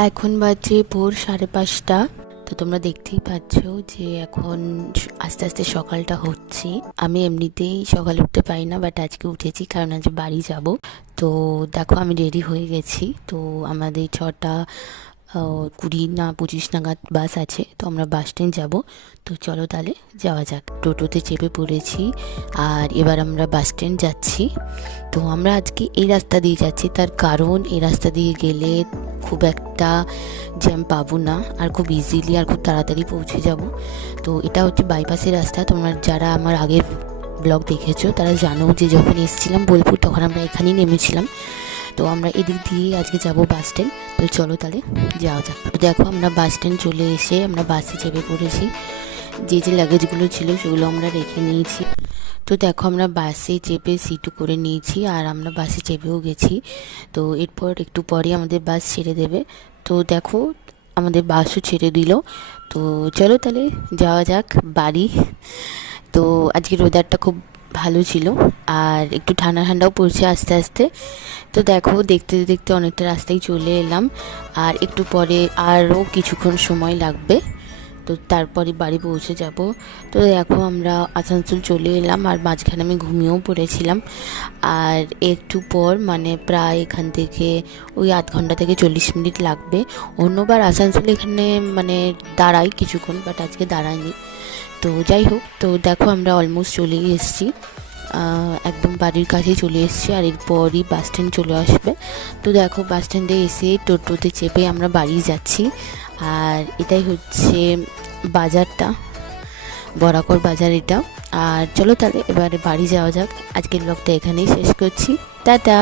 এখন বাজে ভোর 5:30। তো তোমরা দেখতেই পাচ্ছ যে এখন আস্তে আস্তে সকালটা হচ্ছে। আমি এমনিতেই সকালে উঠতে পারি না, বাট আজকে উঠেছি কারণ আজ বাড়ি যাব। তো দেখো আমি রেডি হয়ে গেছি। তো আমাদের 6:20 না 25 নাগাদ বাস আছে, তো আমরা বাস স্ট্যান্ড যাবো। তো চলো তাহলে যাওয়া যাক। টোটোতে চেপে পড়েছি আর এবার আমরা বাস স্ট্যান্ড যাচ্ছি। তো আমরা আজকে এই রাস্তা দিয়ে যাচ্ছি, তার কারণ এই রাস্তা দিয়ে গেলে খুব একটা জ্যাম পাবো না, আর খুব ইজিলি আর খুব তাড়াতাড়ি পৌঁছে যাব। তো এটা হচ্ছে বাইপাসের রাস্তা। তোমরা যারা আমার আগের ব্লগ দেখেছো তারা জানো যে যখন এসেছিলাম বোলপুর তখন আমরা এখানেই নেমেছিলাম। তো আমরা এদিক দিয়ে আজকে যাব বাস স্ট্যান্ড। তো চলো তাহলে যাওয়া যাক। তো দেখো আমরা বাস স্ট্যান্ড চলে এসে আমরা বাসে চেপে পড়েছি। যে যে লাগেজগুলো ছিল সেগুলো আমরা রেখে নিয়েছি। তো দেখো আমরা বাসে চেপে সিটও করে নিয়েছি আর আমরা বাসে চেপেও গেছি। তো এরপর একটু পরে আমাদের বাস ছেড়ে দেবে। তো দেখো আমাদের বাসও ছেড়ে দিল। তো চলো তাহলে যাওয়া যাক বাড়ি। তো আজকের ওয়েদারটা খুব ভালো ছিল আর একটু ঠান্ডা ঠান্ডাও পড়ছে আস্তে আস্তে। তো দেখো দেখতে দেখতে অনেকটা রাস্তায় চলে এলাম, আর একটু পরে আরও কিছুক্ষণ সময় লাগবে। তো তারপরে বাড়ি পৌঁছে যাব। তো দেখো আমরা আসানসোল চলে এলাম আর মাঝখানে আমি ঘুমিয়েও পড়েছিলাম। আর একটু পর মানে প্রায় এখান থেকে ওই 0.5 থেকে 40 মিনিট লাগবে। অন্যবার আসানসোল এখানে মানে দাঁড়াই কিছুক্ষণ, বাট আজকে দাঁড়ায়নি। তো যাই হোক, তো দেখো আমরা অলমোস্ট চলেই এসেছি, একদম বাড়ির কাছেই চলে এসেছি আর এরপরই বাস স্ট্যান্ড চলে আসবে। তো দেখো বাস স্ট্যান্ডে এসে টোটোতে চেপে আমরা বাড়ি যাচ্ছি। আর এটাই হচ্ছে বাজারটা, বরাকর বাজার এটা। আর চলো তাহলে এবারে বাড়ি যাওয়া যাক। আজকের ব্লগটা এখানেই শেষ করছি। টাটা।